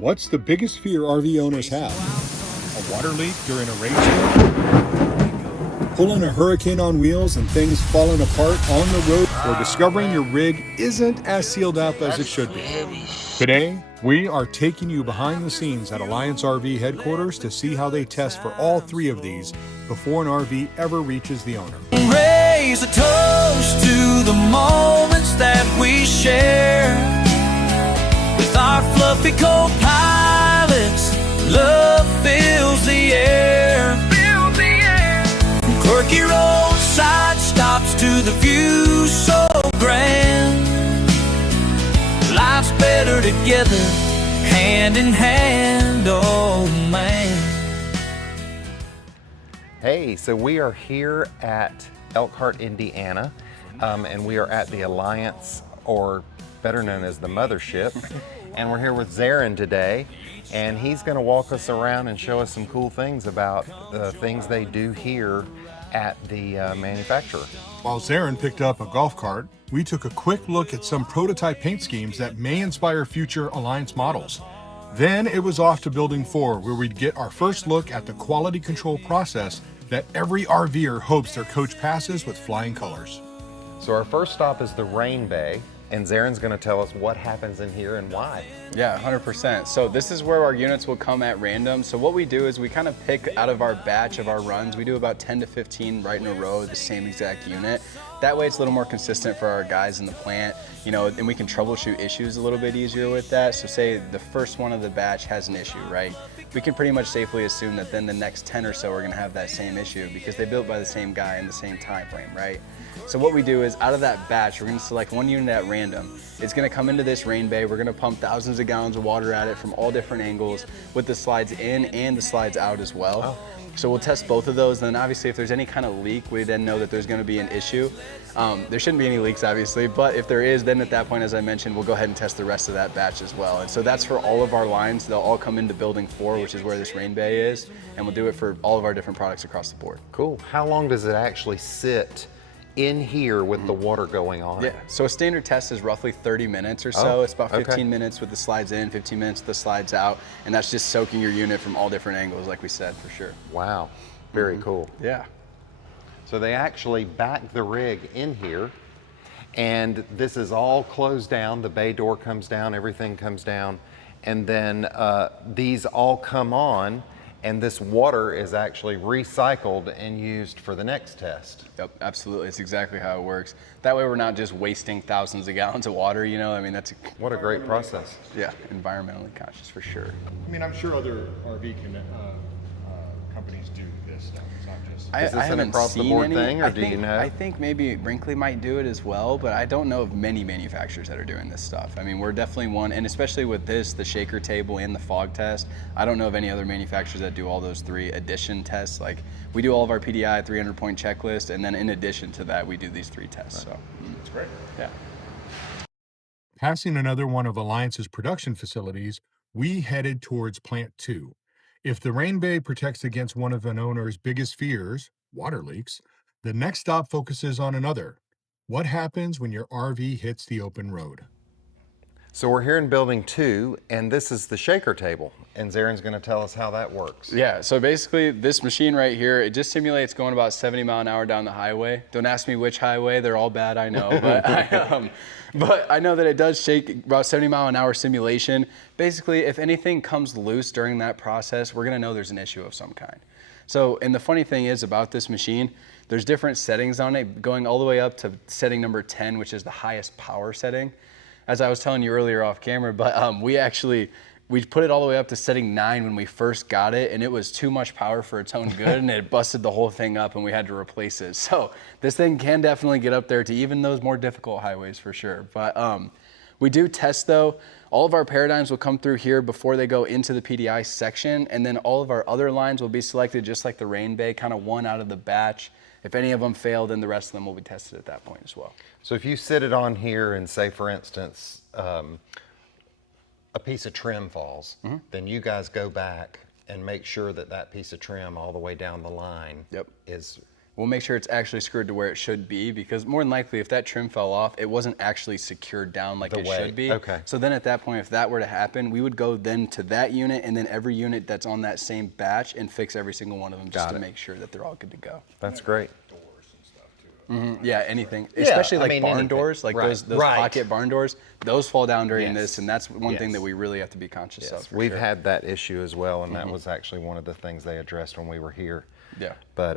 What's the biggest fear RV owners have? A water leak during a rainstorm? Pulling a hurricane on wheels and things falling apart on the road? Or discovering your rig isn't as sealed up as it should be? Today, we are taking you behind the scenes at Alliance RV headquarters to see how they test for all three of these before an RV ever reaches the owner. Raise a toast to the moments that we share with our fluffy co-pilots. Love fills the air. From quirky roadside stops to the view so grand. Life's better together, hand in hand, oh man. Hey, so we are here at Elkhart, Indiana, and we are at the Alliance, or better known as the Mothership. And we're here with Zaryn today, and he's going to walk us around and show us some cool things about the things they do here at the manufacturer. While Zaryn picked up a golf cart, we took a quick look at some prototype paint schemes that may inspire future Alliance models. Then it was off to Building 4, where we'd get our first look at the quality control process that every RVer hopes their coach passes with flying colors. So our first stop is the rain bay, and Zaryn's going to tell us what happens in here and why. Yeah, 100%. So this is where our units will come at random. So what we do is we kind of pick out of our batch of our runs. We do about 10 to 15 right in a row, the same exact unit. That way it's a little more consistent for our guys in the plant, you know, and we can troubleshoot issues a little bit easier with that. So say the first one of the batch has an issue, right? We can pretty much safely assume that then the next 10 or so are gonna have that same issue because they built by the same guy in the same time frame, right? So what we do is out of that batch, we're gonna select one unit at random. It's gonna come into this rain bay. We're gonna pump thousands of gallons of water at it from all different angles with the slides in and the slides out as well. Wow. So we'll test both of those. Then obviously if there's any kind of leak, we then know that there's gonna be an issue. There shouldn't be any leaks obviously, but if there is, then at that point, as I mentioned, we'll go ahead and test the rest of that batch as well. And so that's for all of our lines. They'll all come into Building 4, which is where this rain bay is. And we'll do it for all of our different products across the board. Cool. How long does it actually sit in here with the water going on? Yeah, so a standard test is roughly 30 minutes or so. Oh, it's about 15 okay. minutes with the slides in, 15 minutes with the slides out, and that's just soaking your unit from all different angles, like we said, for sure. Wow, very cool. Yeah. So they actually back the rig in here, and this is all closed down. The bay door comes down, everything comes down, and then these all come on, and this water is actually recycled and used for the next test. Yep, absolutely. It's exactly how it works. That way we're not just wasting thousands of gallons of water, you know? I mean, that's What a great process. yeah, environmentally conscious for sure. I mean, I'm sure other RV companies do this stuff. It's not just. Is this an haven't across the seen board any. thing, or I do think, you know? I think maybe Brinkley might do it as well, but I don't know of many manufacturers that are doing this stuff. I mean, we're definitely one, and especially with this, the shaker table and the fog test, I don't know of any other manufacturers that do all those three addition tests. Like, we do all of our PDI 300-point checklist, and then in addition to that, we do these three tests. So, It's great. yeah. Passing another one of Alliance's production facilities, we headed towards Plant 2. If the rain bay protects against one of an owner's biggest fears, water leaks, the next stop focuses on another. What happens when your RV hits the open road? So we're here in Building 2, and this is the shaker table, and Zaryn's going to tell us how that works. Yeah, so basically this machine right here, it just simulates going about 70 mile an hour down the highway. Don't ask me which highway, they're all bad, I know, but I know that it does shake about 70 mile an hour simulation. Basically, if anything comes loose during that process, we're gonna know there's an issue of some kind. So, and the funny thing is about this machine, there's different settings on it, going all the way up to setting number 10, which is the highest power setting. As I was telling you earlier off camera, but we put it all the way up to setting 9 when we first got it, and it was too much power for its own good, and it busted the whole thing up, and we had to replace it. So this thing can definitely get up there to even those more difficult highways for sure. But we do test though. All of our paradigms will come through here before they go into the PDI section, and then all of our other lines will be selected just like the rain bay, kind of one out of the batch. If any of them fail, then the rest of them will be tested at that point as well. So if you sit it on here and say, for instance, a piece of trim falls, then you guys go back and make sure that that piece of trim all the way down the line Yep. is we'll make sure it's actually screwed to where it should be, because more than likely if that trim fell off, it wasn't actually secured down like it should be. Okay. So then at that point, if that were to happen, we would go then to that unit and then every unit that's on that same batch and fix every single one of them just to make sure that they're all good to go. That's great. Doors and stuff too. Yeah, anything, especially I like mean, barn anything. doors, like Right. those Right. pocket barn doors, those fall down during Yes. this, and that's one thing Yes. that we really have to be conscious of. for We've sure. had that issue as well, and that was actually one of the things they addressed when we were here. Yeah. But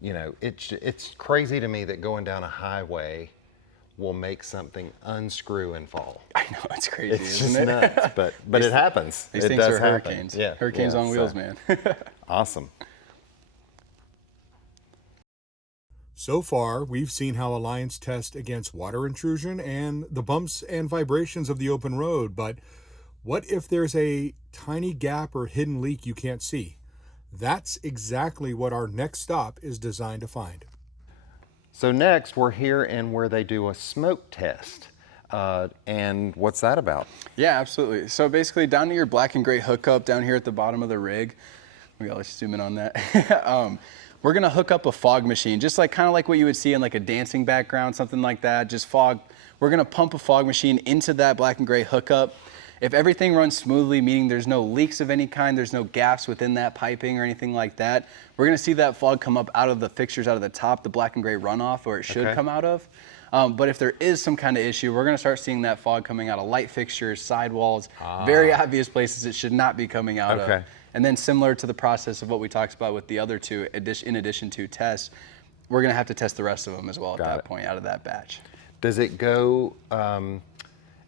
you know, it's crazy to me that going down a highway will make something unscrew and fall. I know, it's crazy, It's isn't just it? nuts, but it happens. These It things does are happen. hurricanes. Yeah, Hurricanes yeah, on wheels, so- man. Awesome. So far, we've seen how Alliance test against water intrusion and the bumps and vibrations of the open road, but what if there's a tiny gap or hidden leak you can't see? That's exactly what our next stop is designed to find. So next, we're here in where they do a smoke test. And what's that about? Yeah, absolutely. So basically down to your black and gray hookup down here at the bottom of the rig, we gotta zoom in on that. We're gonna hook up a fog machine, just like kind of like what you would see in like a dancing background, something like that, just fog. We're gonna pump a fog machine into that black and gray hookup. If everything runs smoothly, meaning there's no leaks of any kind, there's no gaps within that piping or anything like that, we're gonna see that fog come up out of the fixtures out of the top, the black and gray runoff, where it should come out of. But if there is some kind of issue, we're gonna start seeing that fog coming out of light fixtures, sidewalls, very obvious places it should not be coming out of. And then similar to the process of what we talked about with the other two, in addition to tests, we're gonna have to test the rest of them as well at that point out of that batch. Does it go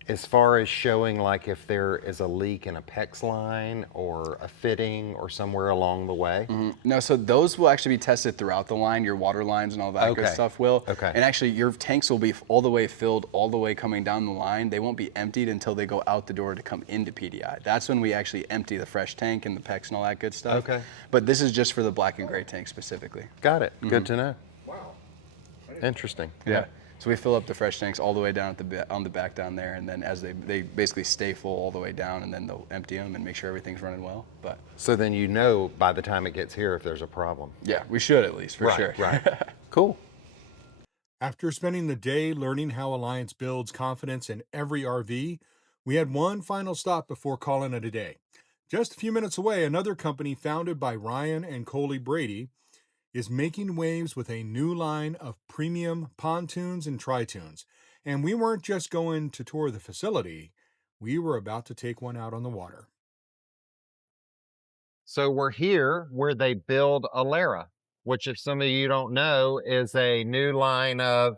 as far as showing like if there is a leak in a PEX line or a fitting or somewhere along the way? No, so those will actually be tested throughout the line, your water lines and all that good stuff will. Okay. And actually your tanks will be all the way filled, all the way coming down the line. They won't be emptied until they go out the door to come into PDI. That's when we actually empty the fresh tank and the PEX and all that good stuff. Okay. But this is just for the black and gray tank specifically. Got it. Good to know. Wow. Interesting. Yeah. So we fill up the fresh tanks all the way down at on the back down there, and then as they basically stay full all the way down, and then they'll empty them and make sure everything's running well. But So then you know by the time it gets here if there's a problem. yeah, we should at least for sure. Right. Cool. After spending the day learning how Alliance builds confidence in every RV, we had one final stop before calling it a day. Just a few minutes away, another company founded by Ryan and Coley Brady is making waves with a new line of premium pontoons and tritoons. And we weren't just going to tour the facility, we were about to take one out on the water. So we're here where they build Alera, which if some of you don't know is a new line of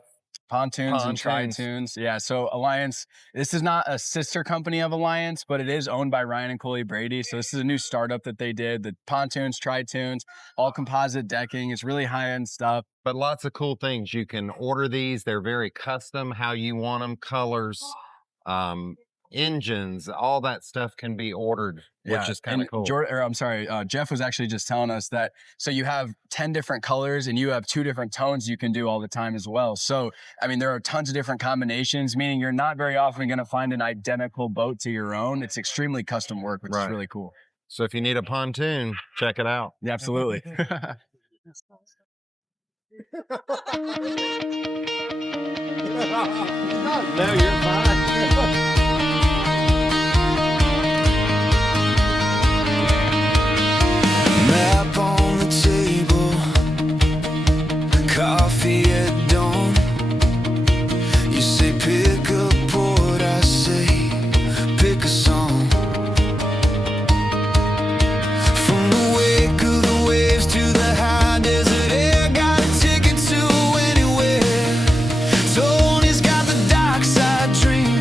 Pontoons and tritoons. Yeah, so Alliance, this is not a sister company of Alliance, but it is owned by Ryan and Coley Brady. So this is a new startup that they did. The pontoons, tritoons, all composite decking. It's really high-end stuff. but lots of cool things. You can order these. They're very custom, how you want them, colors, engines, all that stuff can be ordered, which is kind of cool. Jeff was actually just telling us that, so you have 10 different colors and you have 2 different tones you can do all the time as well. So, I mean, there are tons of different combinations, meaning you're not very often going to find an identical boat to your own. It's extremely custom work, which is really cool. So if you need a pontoon, check it out. Yeah, absolutely. No, you're fine. Map on the table, coffee at dawn. You say pick a port, I say pick a song. From the wake of the waves to the high desert air, got a ticket to anywhere. Tony's got the dark side dream.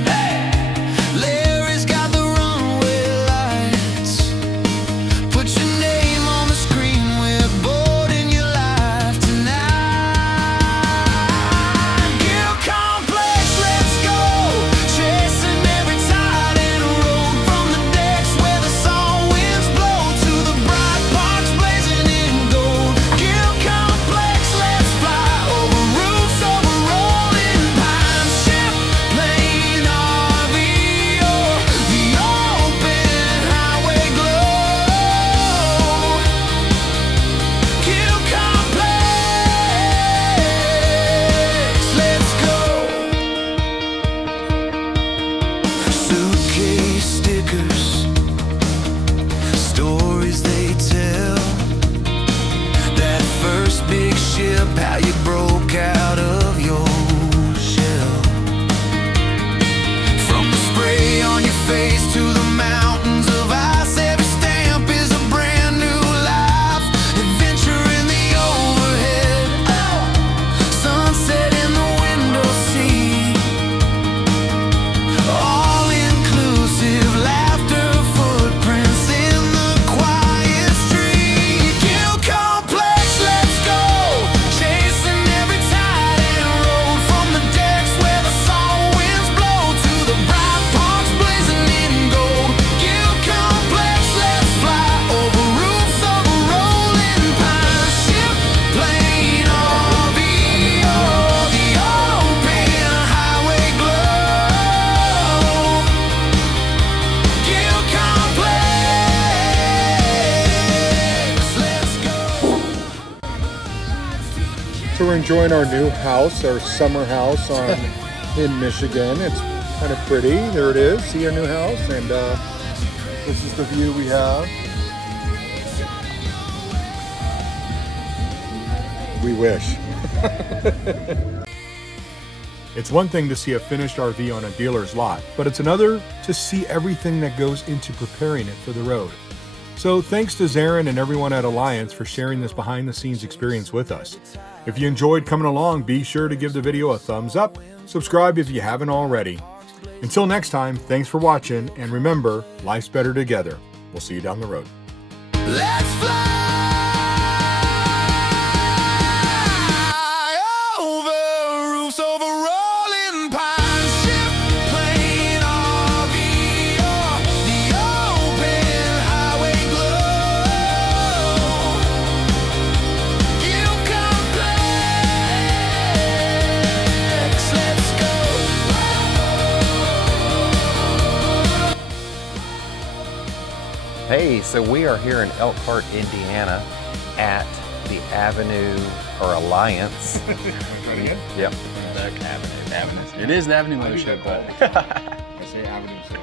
So we're enjoying our new house, our summer house in Michigan. It's kind of pretty. There it is. See our new house, and this is the view we have. We wish. It's one thing to see a finished RV on a dealer's lot, but it's another to see everything that goes into preparing it for the road. So thanks to Zaryn and everyone at Alliance for sharing this behind the scenes experience with us. If you enjoyed coming along, be sure to give the video a thumbs up, subscribe if you haven't already. Until next time, thanks for watching, and remember, life's better together. We'll see you down the road. Let's fly over roofs over rolling pines, ship, plane, RV, or the open highway glow. GilComPlex, let's go. Hey, so we are here in Elkhart, Indiana at the Avenue or Alliance. Yep. Avenue. It is the Avenue Mothership, but I say Avenue. So